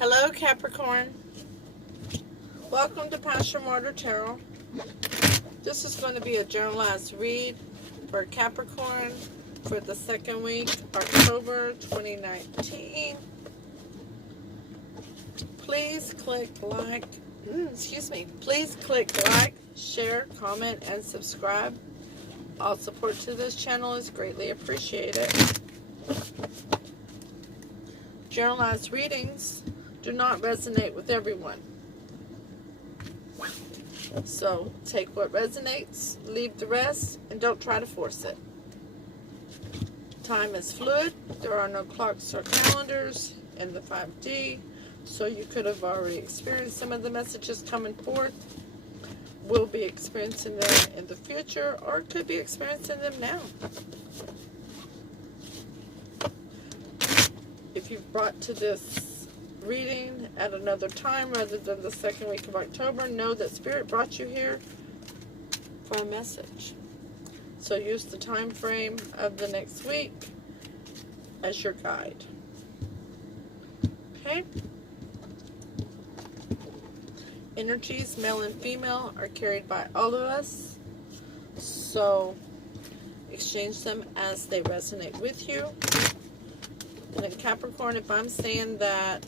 Hello, Capricorn. Welcome to Passion Water Tarot. This is going to be a generalized read for Capricorn for the second week, October 2019. Please click like, Please click like, share, comment, and subscribe. All support to this channel is greatly appreciated. Generalized readings do not resonate with everyone. So take what resonates, leave the rest, and don't try to force it. Time is fluid. There are no clocks or calendars in the 5D, so you could have already experienced some of the messages coming forth. Will be experiencing them in the future, or could be experiencing them now. If you've brought to this reading at another time rather than the second week of October, know that Spirit brought you here for a message. So use the time frame of the next week as your guide. Okay? Energies, male and female, are carried by all of us. So exchange them as they resonate with you. And in Capricorn, if I'm saying that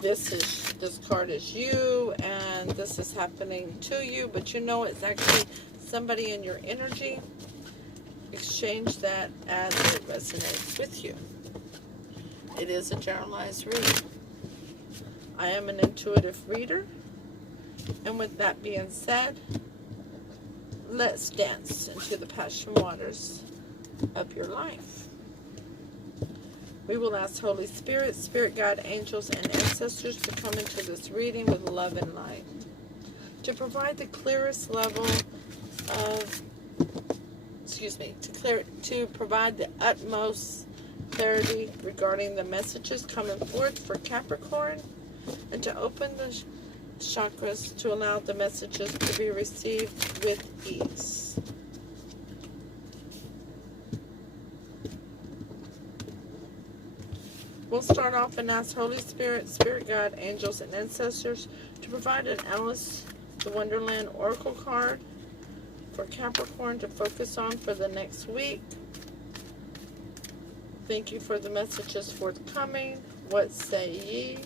this card is you and this is happening to you, but you know it's actually somebody in your energy, exchange that as it resonates with you. It is a generalized read. I am an intuitive reader. And with that being said, let's dance into the passion waters of your life. We will ask Holy Spirit, Spirit Guide, angels, and ancestors to come into this reading with love and light, to provide the clearest level of, to provide the utmost clarity regarding the messages coming forth for Capricorn, and to open the chakras to allow the messages to be received with ease. We'll start off and ask Holy Spirit, Spirit Guide, angels, and ancestors to provide an Alice the Wonderland Oracle card for Capricorn to focus on for the next week. Thank you for the messages forthcoming. What say ye?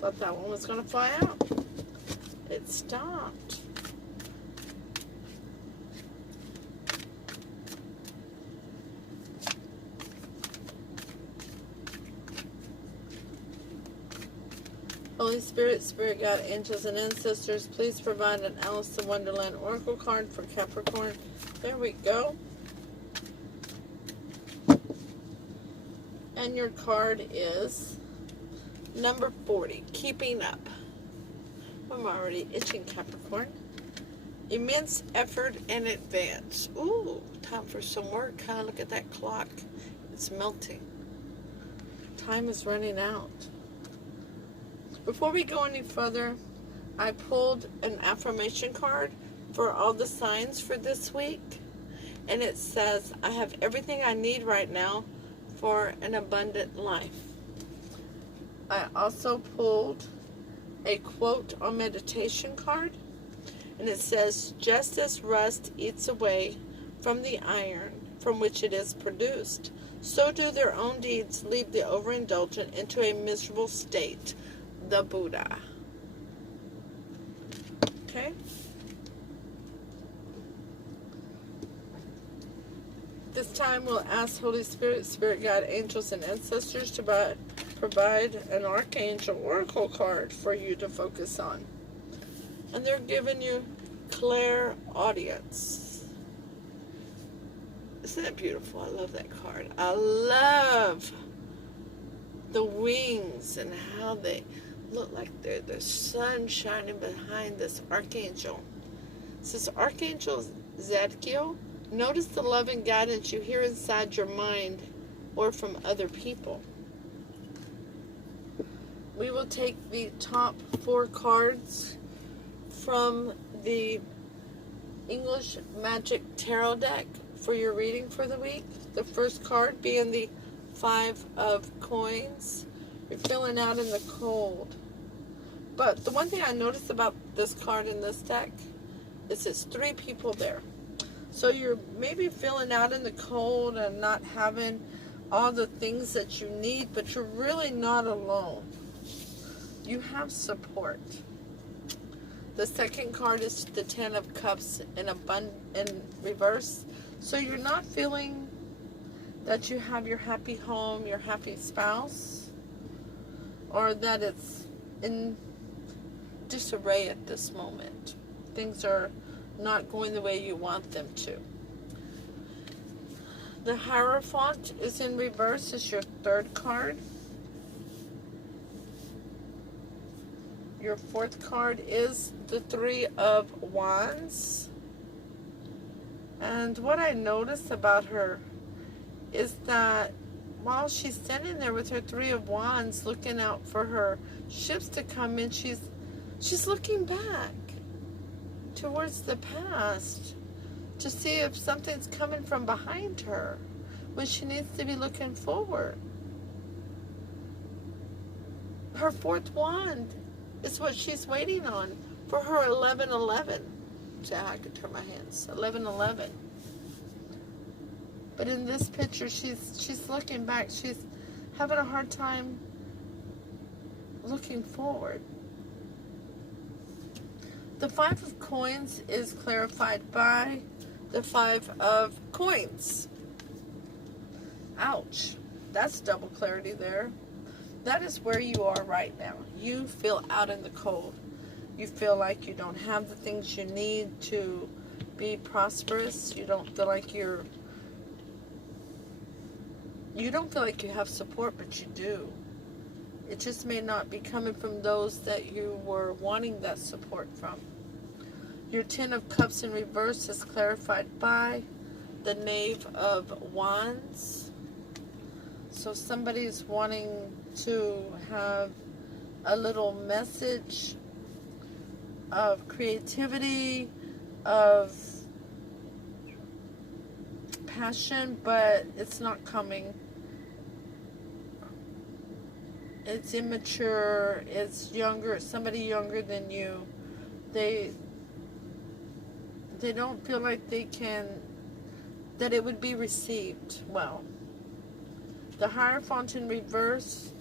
Thought that one was going to fly out. It stopped. Holy Spirit, Spirit Guide, angels, and ancestors, please provide an Alice in Wonderland Oracle card for Capricorn. There we go. And your card is number 40, Keeping Up. I'm already itching, Capricorn. Immense effort and advance. Ooh, time for some work, huh? Look at that clock. It's melting. Time is running out. Before we go any further, I pulled an affirmation card for all the signs for this week. And it says, I have everything I need right now for an abundant life. I also pulled a quote or meditation card, and it says, just as rust eats away from the iron from which it is produced, so do their own deeds leave the overindulgent into a miserable state. The Buddha. Okay? This time we'll ask Holy Spirit, Spirit Guide, angels, and ancestors to provide an Archangel Oracle card for you to focus on. And they're giving you clairaudience. Isn't that beautiful? I love that card. I love the wings and how they look like the sun shining behind this Archangel. It says, Archangel Zadkiel, notice the love and guidance you hear inside your mind or from other people. We will take the top 4 cards from the English Magic Tarot deck for your reading for the week. The first card being the Five of Coins. You're feeling out in the cold. But the one thing I noticed about this card in this deck is it's 3 people there. So you're maybe feeling out in the cold and not having all the things that you need, but you're really not alone. You have support. The second card is the Ten of Cups in reverse. So you're not feeling that you have your happy home, your happy spouse, or that it's in disarray at this moment. Things are not going the way you want them to. The Hierophant is in reverse. It's your third card. Your fourth card is the Three of Wands. And what I notice about her is that while she's standing there with her Three of Wands looking out for her ships to come in, she's looking back towards the past to see if something's coming from behind her when she needs to be looking forward. Her fourth wand is what she's waiting on for her 1111. See how I could turn my hands. 1111. But in this picture, she's looking back. She's having a hard time looking forward. The Five of Coins is clarified by the Five of Coins. Ouch. That's double clarity there. That is where you are right now. You feel out in the cold. You feel like you don't have the things you need to be prosperous. You don't feel like you don't feel like you have support, but you do. It just may not be coming from those that you were wanting that support from. Your Ten of Cups in reverse is clarified by the Knave of Wands. So somebody's wanting to have a little message of creativity, of passion, but it's not coming. It's immature, it's younger, somebody younger than you. They don't feel like that it would be received well. The Hierophant in reverse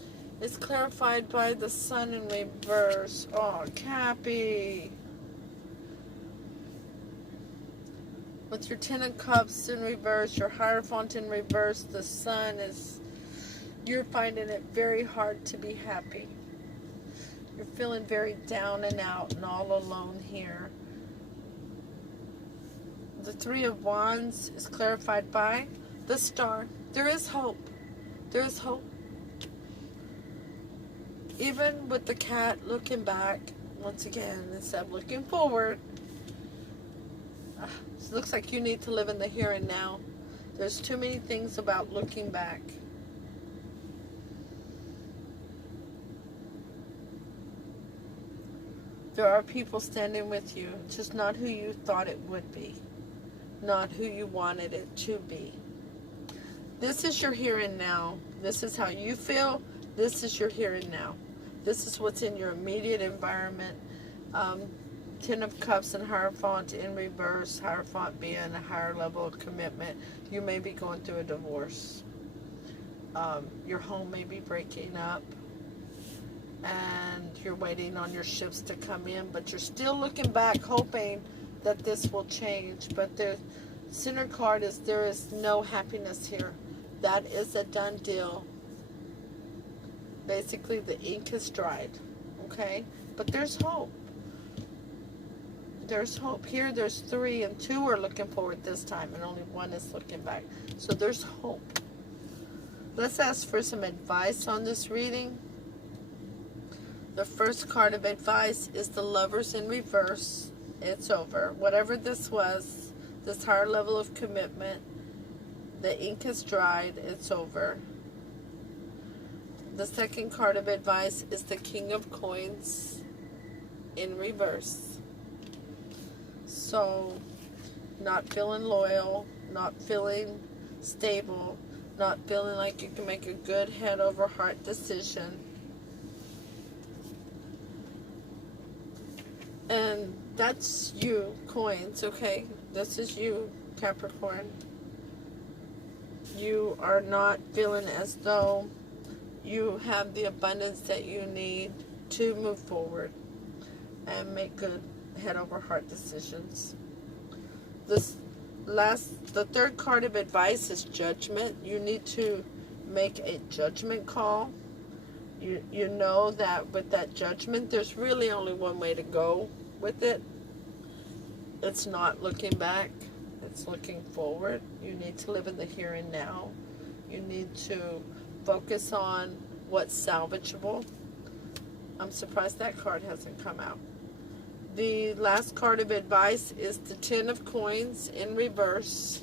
is clarified by the Sun in reverse. Oh, Cappy. With your Ten of Cups in reverse, your Hierophant in reverse, the Sun is, you're finding it very hard to be happy. You're feeling very down and out and all alone here. The Three of Wands is clarified by the Star. There is hope. There is hope. Even with the cat looking back, once again, instead of looking forward, it looks like you need to live in the here and now. There's too many things about looking back. There are people standing with you, just not who you thought it would be, not who you wanted it to be. This is your here and now. This is how you feel. This is your here and now. This is what's in your immediate environment. Ten of Cups and Hierophant in reverse. Hierophant being a higher level of commitment. You may be going through a divorce. Your home may be breaking up. And you're waiting on your ships to come in. But you're still looking back, hoping that this will change. But the center card is there is no happiness here. That is a done deal. Basically, the ink is dried. Okay? But there's hope. There's hope. Here, there's 3, and 2 are looking forward this time, and only 1 is looking back. So there's hope. Let's ask for some advice on this reading. The first card of advice is the Lovers in reverse. It's over. Whatever this was, this higher level of commitment, the ink is dried. It's over. The second card of advice is the King of Coins in reverse. So not feeling loyal, not feeling stable, not feeling like you can make a good head over heart decision. And that's you, coins, okay? This is you, Capricorn. You are not feeling as though you have the abundance that you need to move forward and make good head over heart decisions. The third card of advice is judgment. You need to make a judgment call. You know that with that judgment, there's really only one way to go with it. It's not looking back. It's looking forward. You need to live in the here and now. You need to focus on what's salvageable. I'm surprised that card hasn't come out. The last card of advice is the Ten of Coins in reverse.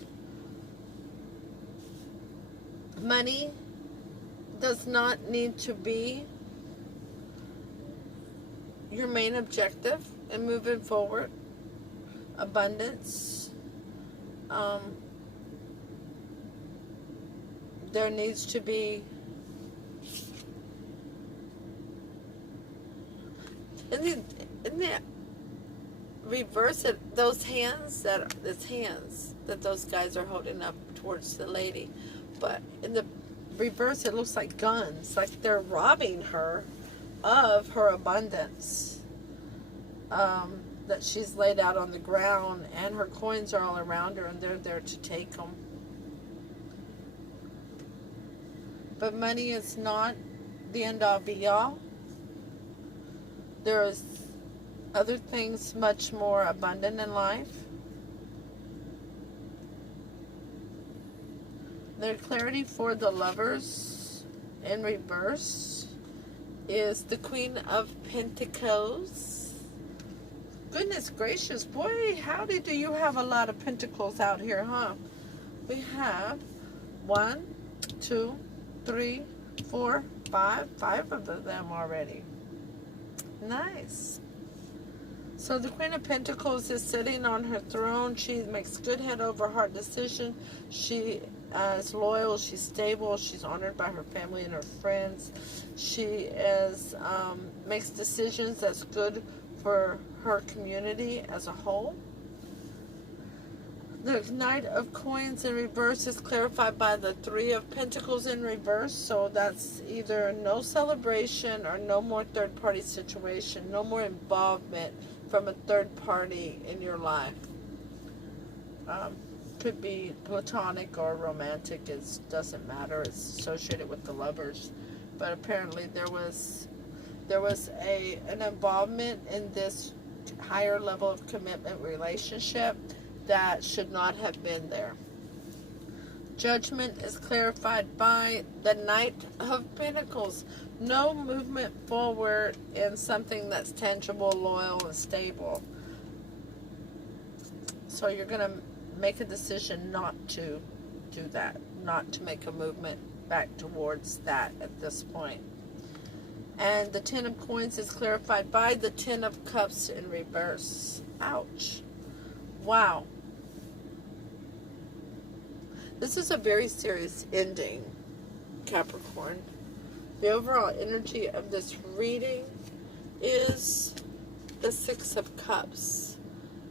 Money does not need to be your main objective in moving forward. Abundance. There needs to be in the reverse it, those hands that it's hands that those guys are holding up towards the lady, but in the reverse it looks like guns, like they're robbing her of her abundance that she's laid out on the ground, and her coins are all around her and they're there to take them. But money is not the end all be all. There's other things much more abundant in life. The clarity for the Lovers in reverse is the Queen of Pentacles. Goodness gracious, boy, howdy do you have a lot of pentacles out here, huh? We have 1, 2, 3, 4, 5 of them already. Nice. So the Queen of Pentacles is sitting on her throne. She makes good head over heart decision. She is loyal. She's stable. She's honored by her family and her friends. She is makes decisions that's good for her community as a whole. The Knight of Coins in reverse is clarified by the Three of Pentacles in reverse. So that's either no celebration or no more third-party situation, no more involvement from a third party in your life. Could be platonic or romantic. It doesn't matter. It's associated with the Lovers. But apparently there was an involvement in this higher level of commitment relationship that should not have been there. Judgment is clarified by the Knight of Pentacles. No movement forward in something that's tangible, loyal, and stable. So you're going to make a decision not to do that, not to make a movement back towards that at this point. And the Ten of Coins is clarified by the Ten of Cups in reverse. Ouch. Wow. This is a very serious ending, Capricorn. The overall energy of this reading is the Six of Cups.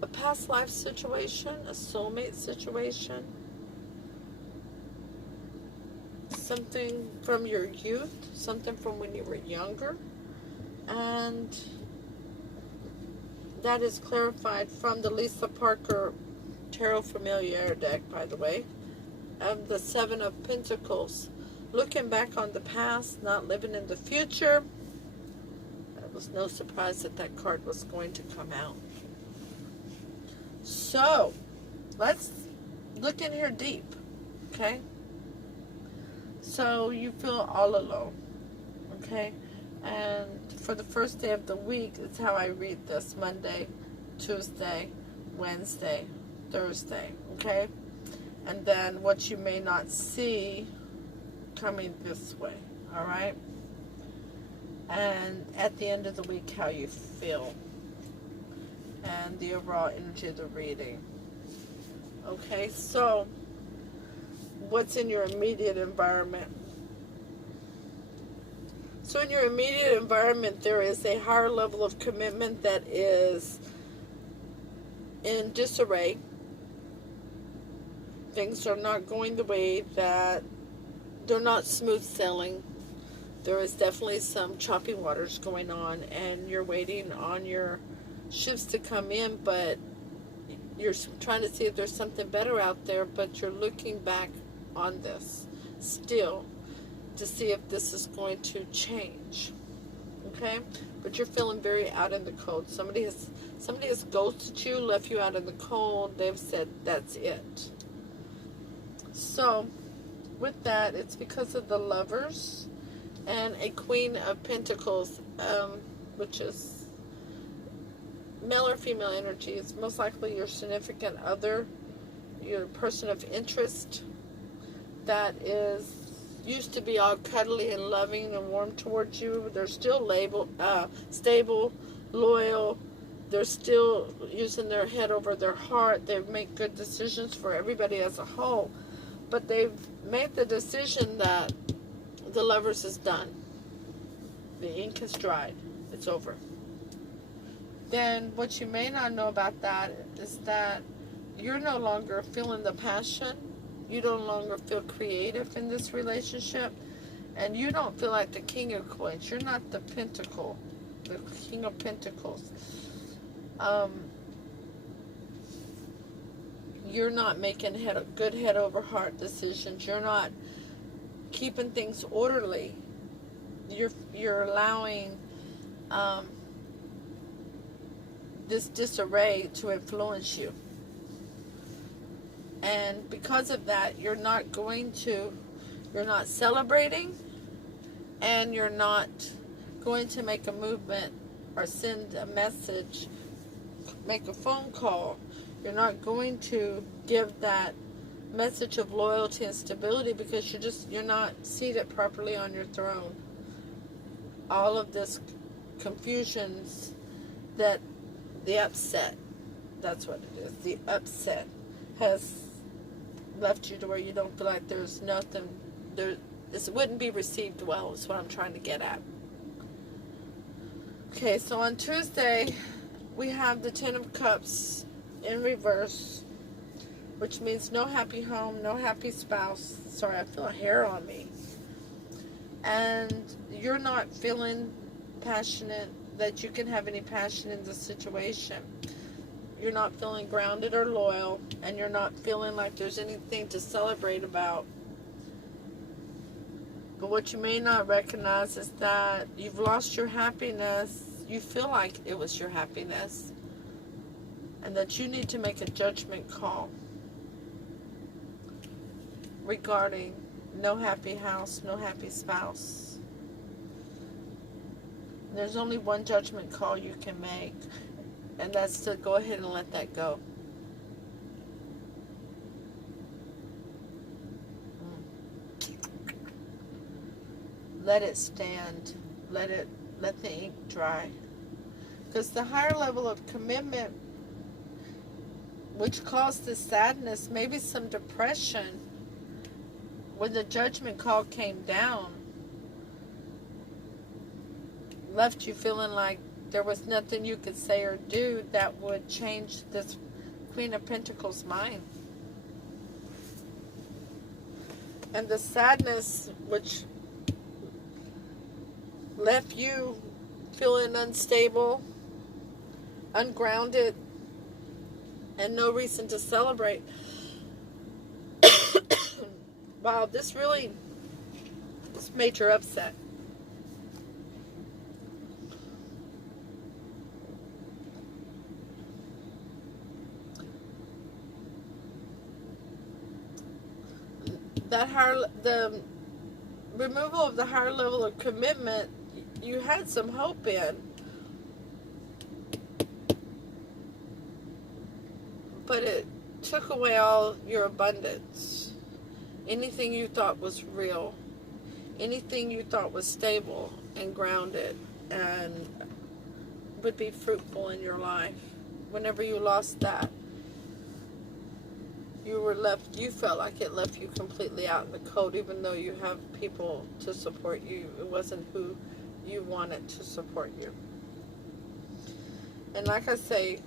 A past life situation, a soulmate situation, something from your youth, something from when you were younger, and that is clarified from the Lisa Parker Tarot Familiar deck, by the way, of the Seven of Pentacles. Looking back on the past, not living in the future. It was no surprise that that card was going to come out. So, let's look in here deep, okay? So, you feel all alone, okay? And for the first day of the week, it's how I read this: Monday, Tuesday, Wednesday, Thursday, okay? And then what you may not see coming this way, all right? And at the end of the week, how you feel and the overall energy of the reading. Okay, so what's in your immediate environment? So in your immediate environment, there is a higher level of commitment that is in disarray. Things are not going the way that they're not smooth sailing. There is definitely some choppy waters going on, and you're waiting on your ships to come in, but you're trying to see if there's something better out there, but you're looking back on this still to see if this is going to change. Okay? But you're feeling very out in the cold. Somebody has ghosted you, left you out in the cold. They've said that's it. So with that, it's because of the Lovers and a Queen of Pentacles, which is male or female energy. It's most likely your significant other, your person of interest that is used to be all cuddly and loving and warm towards you. They're still stable, loyal. They're still using their head over their heart. They make good decisions for everybody as a whole. But they've made the decision that the Lovers is done. The ink is dried. It's over. Then what you may not know about that is that you're no longer feeling the passion. You no longer feel creative in this relationship. And you don't feel like the King of Coins. You're not the Pentacle, the King of Pentacles. You're not making good head over heart decisions. You're not keeping things orderly. You're allowing this disarray to influence you. And because of that, you're not celebrating, and you're not going to make a movement or send a message, make a phone call. You're not going to give that message of loyalty and stability because you're not seated properly on your throne. All of this confusions, that the upset, that's what it is. The upset has left you to where you don't feel like there's nothing there. This wouldn't be received well, is what I'm trying to get at. Okay, so on Tuesday we have the Ten of Cups in reverse, which means no happy home, no happy spouse. Sorry, I feel a hair on me. And you're not feeling passionate, that you can have any passion in this situation. You're not feeling grounded or loyal, and you're not feeling like there's anything to celebrate about. But what you may not recognize is that you've lost your happiness. You feel like it was your happiness, and that you need to make a judgment call regarding no happy house, no happy spouse. There's only one judgment call you can make, and that's to go ahead and let that go. Let it stand. Let the ink dry. Because the higher level of commitment, which caused this sadness, maybe some depression, when the judgment call came down, left you feeling like there was nothing you could say or do that would change this Queen of Pentacles' mind. And the sadness, which left you feeling unstable, ungrounded, and no reason to celebrate. Wow, this made your upset. The removal of the higher level of commitment, you had some hope in, but it took away all your abundance. Anything you thought was real, anything you thought was stable and grounded and would be fruitful in your life, whenever you lost that, you felt like it left you completely out in the cold, even though you have people to support you. It wasn't who you wanted to support you. And like I say,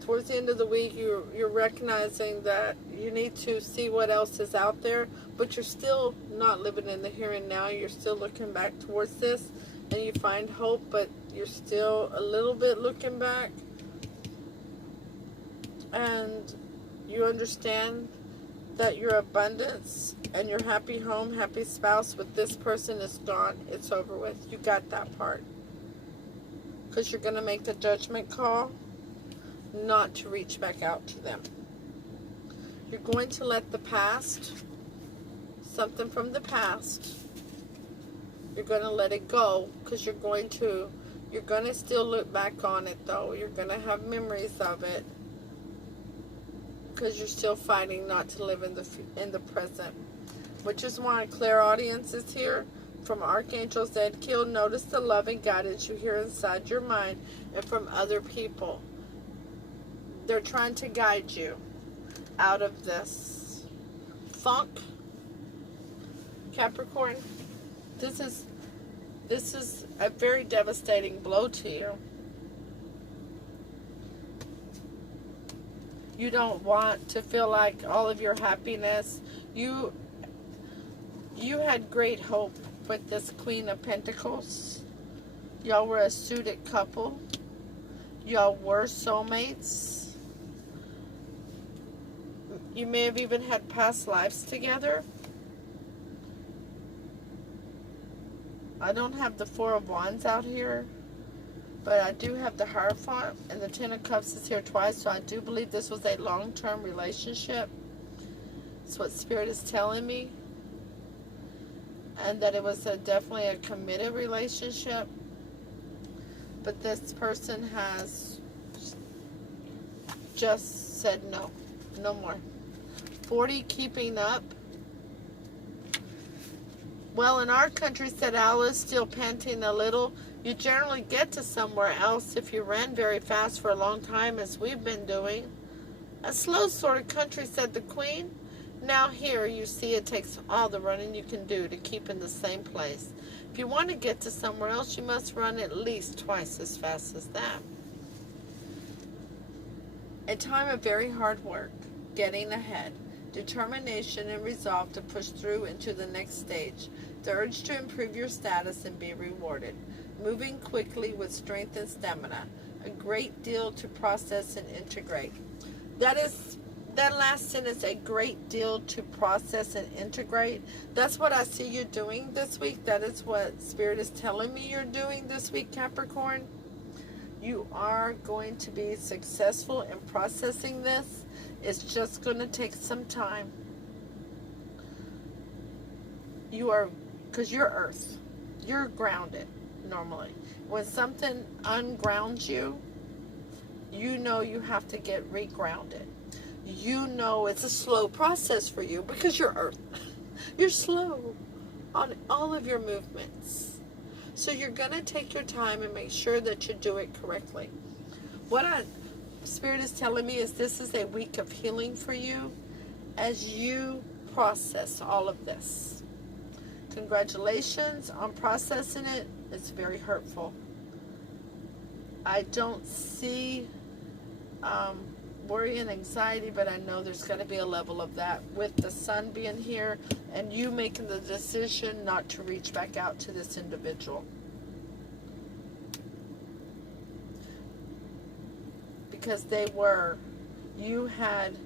towards the end of the week, you're recognizing that you need to see what else is out there, but you're still not living in the here and now. You're still looking back towards this, and you find hope, but you're still a little bit looking back. And you understand that your abundance and your happy home, happy spouse with this person is gone. It's over with. You got that part. Because you're going to make the judgment call not to reach back out to them. You're going to let the past, something from the past, you're going to let it go, because you're going to still look back on it, though. You're going to have memories of it, because you're still fighting not to live in the present. Which is why clairaudience is here. From Archangel Zadkiel, notice the loving guidance you hear inside your mind and from other people. They're trying to guide you out of this funk. Capricorn, this is a very devastating blow to you. You don't want to feel like all of your happiness. You had great hope with this Queen of Pentacles. Y'all were a suited couple. Y'all were soulmates. You may have even had past lives together. I don't have the Four of Wands out here, but I do have the Hierophant, and the Ten of Cups is here twice, so I do believe this was a long-term relationship. That's what Spirit is telling me. And that it was definitely a committed relationship. But this person has just said no. No more. 40, keeping up. Well, in our country, said Alice, still panting a little. You generally get to somewhere else if you ran very fast for a long time, as we've been doing. A slow sort of country, said the Queen. Now here, you see, it takes all the running you can do to keep in the same place. If you want to get to somewhere else, you must run at least twice as fast as that. A time of very hard work, getting ahead, determination and resolve to push through into the next stage, the urge to improve your status and be rewarded, moving quickly with strength and stamina, a great deal to process and integrate. That last sentence, a great deal to process and integrate. That's what I see you doing this week. That is what Spirit is telling me you're doing this week, Capricorn. You are going to be successful in processing this. It's just going to take some time. You are, because you're Earth. You're grounded normally. When something ungrounds you, you know you have to get regrounded. You know it's a slow process for you because you're Earth. You're slow on all of your movements. So you're going to take your time and make sure that you do it correctly. What Spirit is telling me is this is a week of healing for you as you process all of this. Congratulations on processing it. It's very hurtful. I don't see worry and anxiety, but I know there's going to be a level of that with the Sun being here and you making the decision not to reach back out to this individual. Because you had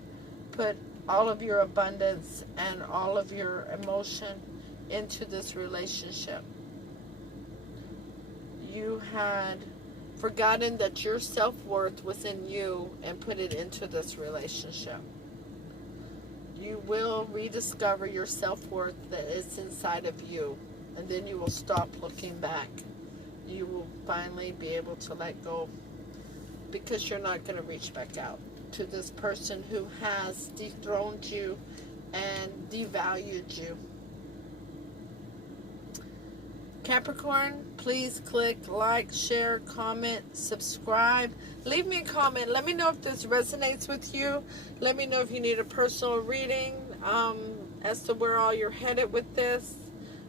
put all of your abundance and all of your emotion into this relationship. You had forgotten that your self-worth was in you and put it into this relationship. You will rediscover your self-worth that is inside of you, and then you will stop looking back. You will finally be able to let go, because you're not going to reach back out to this person who has dethroned you and devalued you. Capricorn, please click like, share, comment, subscribe. Leave me a comment. Let me know if this resonates with you. Let me know if you need a personal reading as to where all you're headed with this.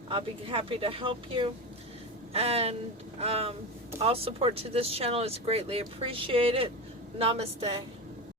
I'll be happy to help you. And all support to this channel is greatly appreciated. Namaste.